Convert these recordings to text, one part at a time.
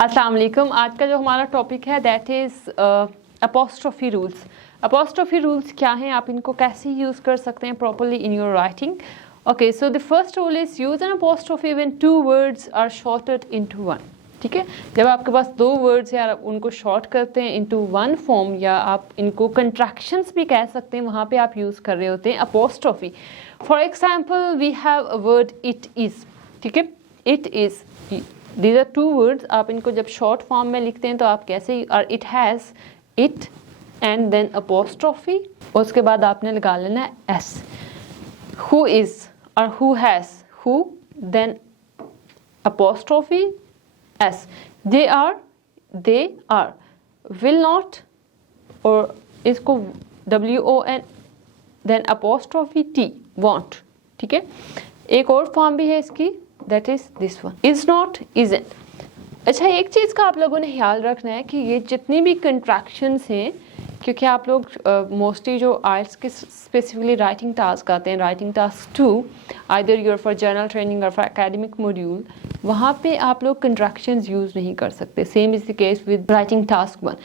अस्सलाम वालेकुम। आज का जो हमारा टॉपिक है that is apostrophe rules. Apostrophe rules क्या हैं, आप इनको कैसे यूज़ कर सकते हैं properly in your writing. Okay, so the first rule is use an apostrophe when two words are shorted into one. ठीक है, जब आपके पास दो वर्ड्स हैं आप उनको शॉर्ट करते हैं इनटू वन फॉर्म, या आप इनको कंट्रैक्शंस भी कह सकते हैं, वहाँ पे आप यूज़ कर रहे होते हैं apostrophe. For example we have a word it is. ठीक है, it is, these are two words. आप इनको जब शॉर्ट फॉर्म में लिखते हैं तो आप कैसे, और it has, it and then apostrophe, उसके बाद आपने लगा लेना है एस। हु इज़ और who has, who then apostrophe s. They are, will not, और इसको WON then apostrophe T, won't. ठीक है, एक और फॉर्म भी है इसकी, that is this one, is not, isn't. अच्छा, एक चीज़ का आप लोगों ने ख्याल रखना है कि ये जितनी भी कंट्रैक्शंस हैं, क्योंकि आप लोग मोस्टली जो आइल्स के स्पेसिफिकली राइटिंग टास्क आते हैं, writing task 2, either your for general training और फॉर एकेडमिक मॉड्यूल, वहाँ पे आप लोग कंट्रैक्शंस यूज़ नहीं कर सकते। Same is the case with writing task 1।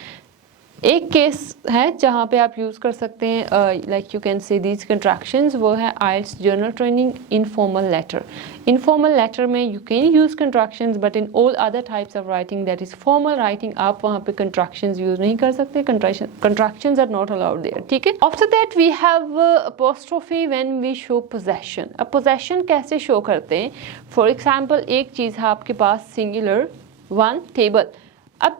एक केस है जहाँ पे आप यूज़ कर सकते हैं, like you can say these contractions, वो है आइल्स journal training informal letter. Informal letter में you can use contractions, but in all other types of writing that is formal writing, आप वहाँ पे कंट्रैक्शंस यूज़ नहीं कर सकते। Contractions are not allowed there. ठीक है, after that we have apostrophe when we show possession. अब possession कैसे शो करते हैं? फॉर एग्जाम्पल, एक चीज़ है आपके पास सिंगुलर, वन टेबल। अब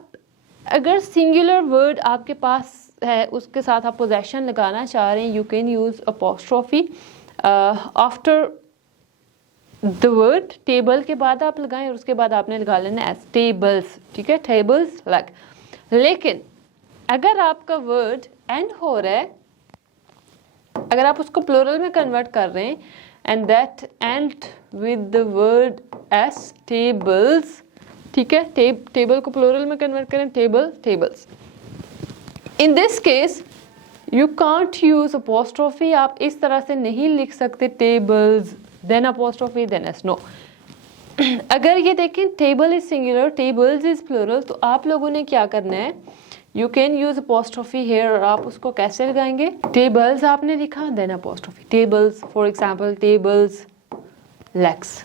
अगर सिंगुलर वर्ड आपके पास है, उसके साथ आप पोजेशन लगाना चाह रहे हैं, you can use apostrophe after the word. Table के बाद आप लगाएं और उसके बाद आपने लगा लेना एस, टेबल्स। ठीक है, टेबल्स लग। लेकिन अगर आपका वर्ड एंड हो रहा है, अगर आप उसको प्लूरल में कन्वर्ट कर रहे हैं, and that end with the word s, tables. ठीक है, टेबल को प्लूरल में कन्वर्ट करें, table, tables. In this case you can't use apostrophe. आप इस तरह से नहीं लिख सकते tables then apostrophe then s, no. अगर ये देखें table is singular, tables is plural, तो आप लोगों ने क्या करना है, you can use apostrophe here. और आप उसको कैसे लगाएंगे? टेबल्स आपने लिखा then apostrophe, tables. For example, tables legs.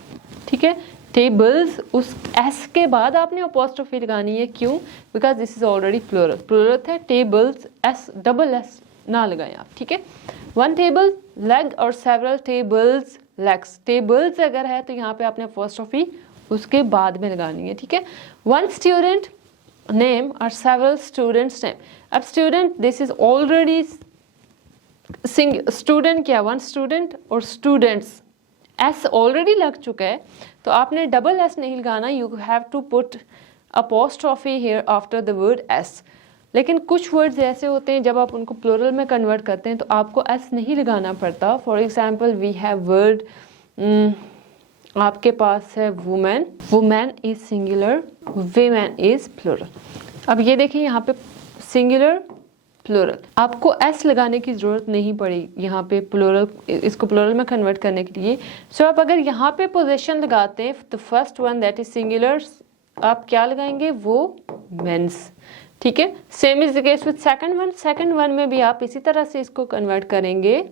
ठीक है, टेबल्स, उस एस के बाद आपने अपॉस्ट्रोफी लगानी है। क्यों? Because this is already plural, plural है टेबल्स, एस डबल एस ना लगाएं आप। ठीक है, वन टेबल लेग और सेवरल टेबल्स लेग्स। टेबल्स अगर है तो यहाँ पे आपने अपॉस्ट्रोफी उसके बाद में लगानी है। ठीक है, वन स्टूडेंट नेम और सेवरल स्टूडेंट्स नेम। अब student, this is already student, क्या वन स्टूडेंट और स्टूडेंट्स, एस ऑलरेडी लग चुका है, तो आपने डबल एस नहीं लगाना। You have to put apostrophe here after the word s. लेकिन कुछ वर्ड्स ऐसे होते हैं जब आप उनको प्लूरल में कन्वर्ट करते हैं तो आपको एस नहीं लगाना पड़ता। For example, we have word, आपके पास है woman, woman is singular, women is plural. अब ये देखिए यहाँ पे सिंगुलर प्लूरल, आपको एस लगाने की ज़रूरत नहीं पड़ेगी यहाँ पे प्लूरल, इसको प्लूरल में कन्वर्ट करने के लिए। सो आप अगर यहाँ पे पोजीशन लगाते हैं, the first one that is singular, आप क्या लगाएंगे? वो मेंस। ठीक है, same is the case with second one. Second one में भी आप इसी तरह से इसको कन्वर्ट करेंगे,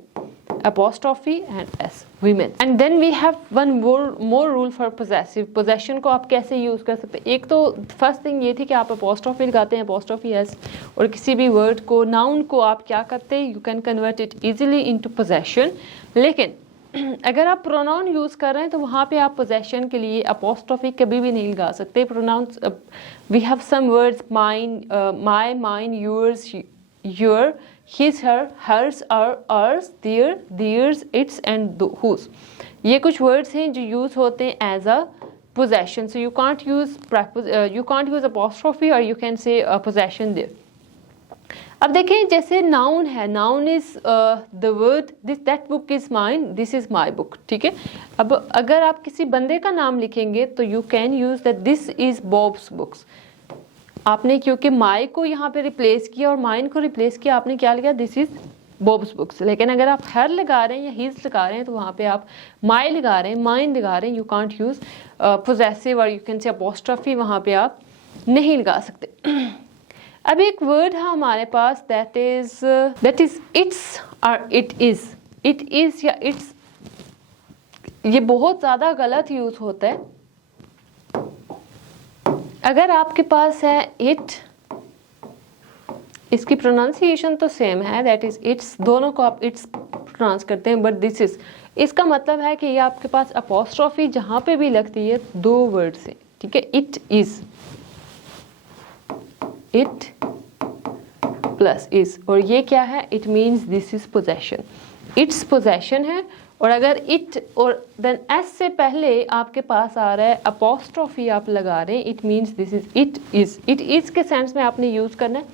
apostrophe and s, women। And then we have one more rule for possessive. Possession को आप कैसे यूज कर सकते हैं? एक तो फर्स्ट थिंग ये थी कि आप अपॉस्ट्रोफी लगाते हैं, अपॉस्ट्रोफी एस, और किसी भी वर्ड को, नाउन को आप क्या करते हैं, you can convert it easily into possession. लेकिन अगर आप प्रोनाउन यूज कर रहे हैं तो वहाँ पे आप पोजेशन के लिए अपॉस्ट्रोफी कभी भी नहीं लगा सकते। Pronouns, we have some words, mine, my, mine, yours, your, his, her, hers, ours, their, theirs, its and whose। ये कुछ वर्ड्स हैं जो यूज होते हैं as a possession. So you can't use apostrophe और you can say possession there. अब देखें, जैसे नाउन है, noun is the word, this, that book is mine, this is my book. ठीक है, अब अगर आप किसी बंदे का नाम लिखेंगे तो you can use that, this is bobs books. आपने क्योंकि माई को यहाँ पे रिप्लेस किया और माइन को रिप्लेस किया, आपने क्या लिखा? This is bobs books. लेकिन अगर आप हर लगा रहे हैं या हीज लगा रहे हैं तो वहाँ पे आप माई लगा रहे हैं, माइन लगा रहे हैं, यू कांट यूज पोजेसिव और यू कैन से अपॉस्ट्रोफी वहाँ पे आप नहीं लगा सकते। अब एक वर्ड है हमारे पास दैट इज इट्स और इट इज या इट्स, ये बहुत ज़्यादा गलत यूज़ होता है। अगर आपके पास है इट, इसकी प्रोनाउंसिएशन तो सेम है, दैट इज इट्स, दोनों को आप इट्स प्रोनाउंस करते हैं, बट दिस इज, इसका मतलब है कि ये आपके पास अपोस्ट्रोफी जहां पे भी लगती है दो वर्ड से, ठीक है। It is, it plus is, और ये क्या है, it means this is possession, it's possession है। और अगर इट और देन एस से पहले आपके पास आ रहा है अपोस्ट्रोफी आप लगा रहे हैं, it means this is it is. It is के सेंस में आपने यूज करना है,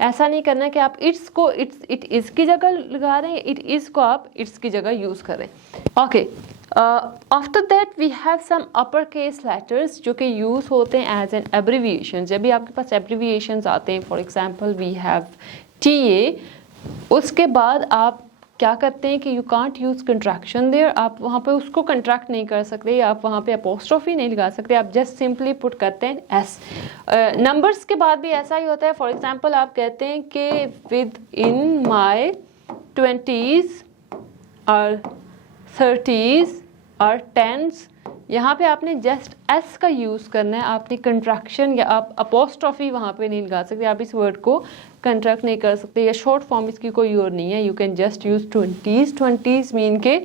ऐसा नहीं करना कि आप इट्स को इट इज की जगह लगा रहे हैं, इट इज को आप इट्स की जगह यूज करें। Okay, after that we have some upper case letters जो कि यूज होते हैं एज एन एब्रीविएशन। जब भी आपके पास एब्रीविएशंस आते हैं, for example we have T, उसके बाद आप क्या करते हैं कि you can't use contraction there, आप वहाँ पे उसको कंट्रैक्ट नहीं कर सकते, आप वहाँ पे अपोस्ट्रोफी नहीं लगा सकते, आप जस्ट सिंपली पुट करते हैं एस। नंबर्स के बाद भी ऐसा ही होता है। फॉर एग्जांपल आप कहते हैं कि विद इन माई 20s और 30s और 10s, यहाँ पे आपने जस्ट एस का यूज़ करना है, आपने कंट्रैक्शन या आप अपोस्ट्रोफी वहाँ पे नहीं लगा सकते, आप इस वर्ड को कंट्रैक्ट नहीं कर सकते, या शॉर्ट फॉर्म इसकी कोई और नहीं है। You can just use 20s mean के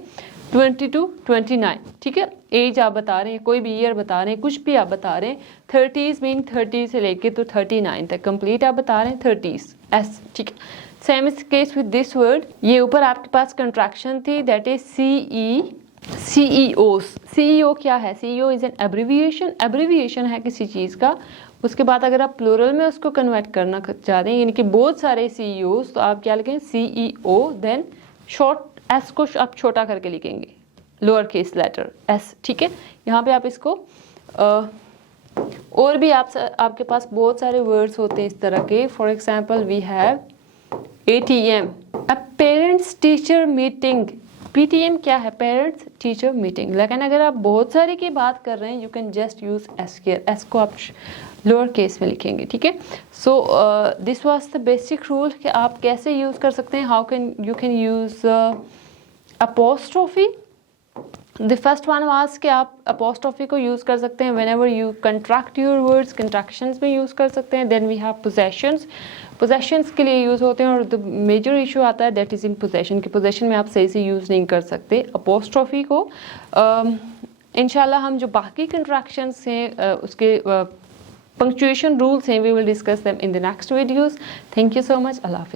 20 to 29, ठीक है। एज आप बता रहे हैं, कोई भी ईयर बता रहे हैं, कुछ भी आप बता रहे हैं। 30s मीन 30 से लेके तो 39 तक कंप्लीट आप बता रहे हैं, 30s एस, ठीक है। Same is case with this word, ये ऊपर आपके पास कंट्रैक्शन थी, दैट इज CEOs। CEO क्या है, CEO is an abbreviation, abbreviation है किसी चीज़ का। उसके बाद अगर आप प्लूरल में उसको कन्वर्ट करना चाह रहे हैं, यानी कि बहुत सारे CEOs, तो आप क्या लिखेंगे, CEO, देन शॉर्ट एस को आप छोटा करके लिखेंगे, लोअर केस लेटर एस, ठीक है। यहाँ पे आप इसको और भी आपके पास बहुत सारे वर्ड्स होते हैं इस तरह के। For example we have ATM, a parents teacher meeting. PTM क्या है, पेरेंट्स टीचर मीटिंग। लेकिन अगर आप बहुत सारी की बात कर रहे हैं, you can just use s care, s को आप लोअर केस में लिखेंगे, ठीक है। So this was the basic rule कि आप कैसे यूज कर सकते हैं, how can you can use apostrophe. The first one was कि आप अपोस्ट्रोफी को यूज कर सकते हैं whenever you contract your words, contractions में यूज कर सकते हैं। Then we have possessions, possessions के लिए यूज होते हैं, और द मेजर इशू आता है दैट इज इन पोजेशन, कि पोजेशन में आप सही से यूज नहीं कर सकते अपोस्ट्रोफी को। इंशाल्लाह हम जो बाकी कंट्रैक्शंस हैं उसके पंक्चुएशन रूल्स हैं, we will discuss them in the next videos. Thank you so much, अल्लाह हाफिज़।